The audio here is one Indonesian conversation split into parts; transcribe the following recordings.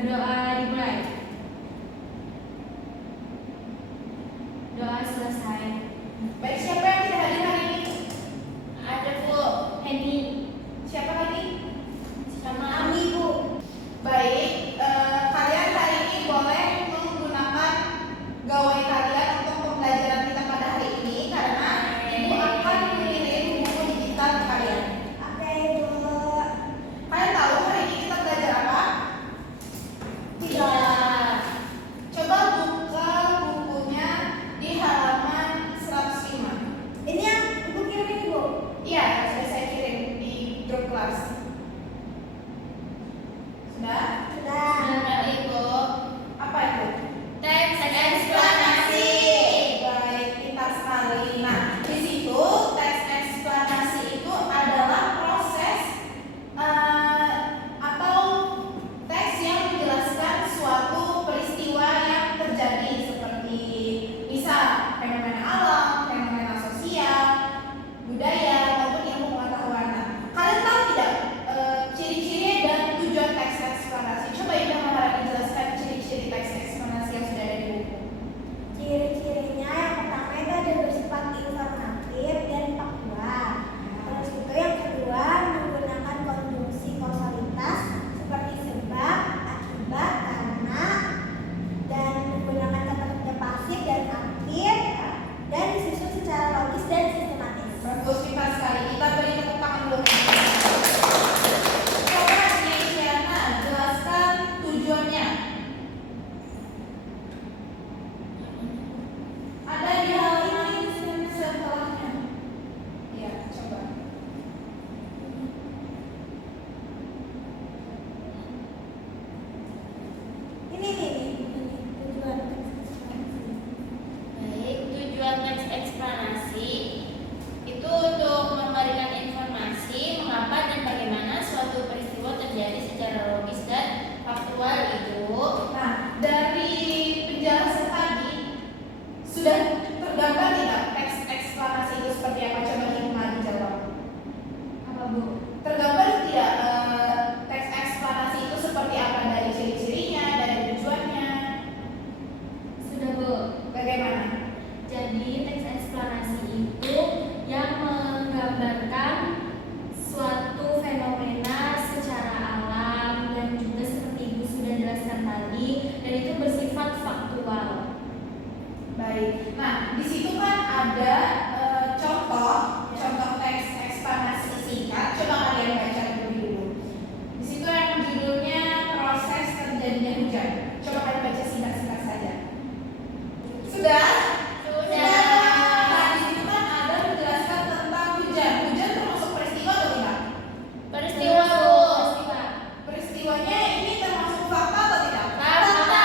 Berdoa dimulai. Doa selesai. Baik, siapa yang tidak hadir hari ini? Ada Bu. Henny. Siapa lagi? Sama Ami Bu. Baik, kalian hari ini boleh menggunakan gawai kalian untuk pembelajaran kita pada hari ini karena Ibu akan mengirim buku digital ke kalian. Oke, Ibu. Kalian tahu hari ini kita belajar apa? Tidak. Coba buka bukunya di halaman 105. Ini yang Ibu kirimin, Ibu? Iya, sudah saya kirim di grup kelas. Sudah? Sudah. Sudah Ibu. Apa itu? Teks eksplanasi. Baik, pintar sekali. Nah, di situ teks eksplanasi itu adalah proses atau teks yang menjelaskan suatu peristiwa yang terjadi seperti misal fenomena alam, fenomena sosial, budaya maupun ilmu pengetahuan. Nah, kalian tahu tidak ciri-ciri dan tujuan teks eksplanasi? Coba Ibu Maharani jelaskan ciri-ciri teks eksplanasi yang sudah ada di buku. Ciri-cirinya yang pertama itu ada bersifat informatif dan faktual. Terus itu yang kedua menggunakan konjungsi kausalitas seperti sebab, akibat, karena, dan menggunakan kata-kata pasif dan aktif dan disusun secara logis dan sistematis. Bagus, pintar sekali. Kita beri tepuk tangan dulu. Coba Neisyana jelaskan tujuannya. Ada di halaman setelahnya. Iya, coba. Ini tujuan teks eksplanasi. Baik, tujuan teks eksplanasi itu untuk memberikan informasi mengapa dan bagaimana suatu peristiwa terjadi secara logis dan faktual Ibu. Nah, dari penjelasan tadi sudah tergambar tidak teks eksplanasi itu seperti apa? Coba Hikmah dijawab. Apa Bu? Tergambar tidak teks eksplanasi itu seperti apa dari ciri-cirinya, dari tujuannya? Sudah Bu. Bagaimana? Jadi teks eksplanasi itu yang menggambarkan suatu fenomena secara alam dan juga seperti Ibu sudah jelaskan tadi, dan itu bersifat faktual. Baik. Nah, di situ kan ada contoh teks eksplanasi singkat. Coba kalian baca dulu. Di situ yang judulnya proses terjadinya hujan. Coba kalian baca singkat-singkat saja. Sudah? Sudah. Nah, di situ kan ada menjelaskan tentang hujan. Hujan termasuk peristiwa atau tidak? Peristiwa Bu. Peristiwanya ini termasuk fakta atau tidak? Fakta.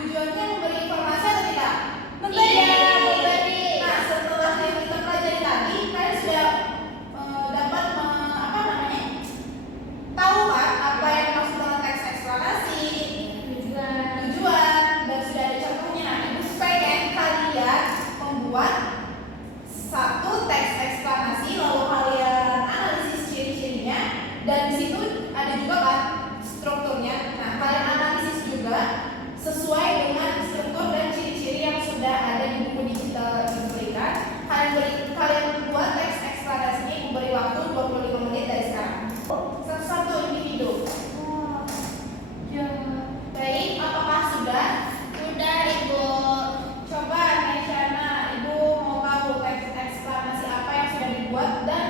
Tujuannya memberi informasi atau tidak? Iya, memberi. Nah, setelah yang kita pelajari tadi, kalian sudah dapat tahu kan apa yang dimaksud dengan teks eksplanasi, tujuan, dan sudah ada contohnya. Nah, Ibu pengen kalian membuat satu teks eksplanasi, lalu kalian analisis ciri-cirinya, dan di situ ada juga kan strukturnya. Nah, kalian analisis juga sesuai dengan struktur dan ciri-ciri yang sudah ada di buku digital yang diberikan. Kalian buat teks eksplanasinya. Ibu beri waktu 25 menit dari sekarang. Satu-satu individu. Oh, Ya. Baik, apakah sudah? Sudah Ibu. Coba Neisyana, Ibu mau tahu teks eksplanasi apa yang sudah dibuat dan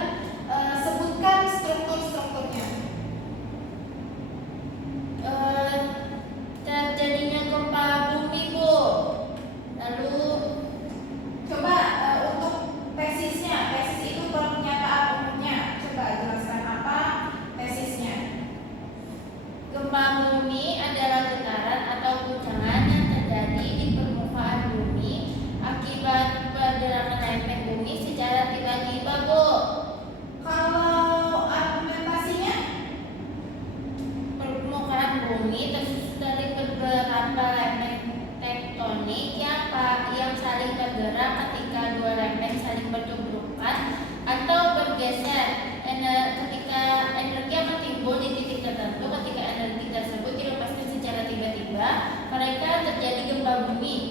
sebutkan struktur-strukturnya. Terjadinya gempa bumi Bu. Lalu Coba untuk tesisnya, tesis itu pernyataan umumnya. Coba jelaskan apa tesisnya. gempa bumi adalah getaran atau guncangan yang terjadi di permukaan bumi akibat pergerakan lempeng bumi secara tiba-tiba Bu. Kalau argumentasinya, Permukaan bumi tersusun dari beberapa lempeng tektonik yang saling bergerak ketika dua lempeng saling bertubrukan atau bergeser. Ketika energi akan timbul di titik tertentu ketika energi tersebut dilepaskan muka bumi.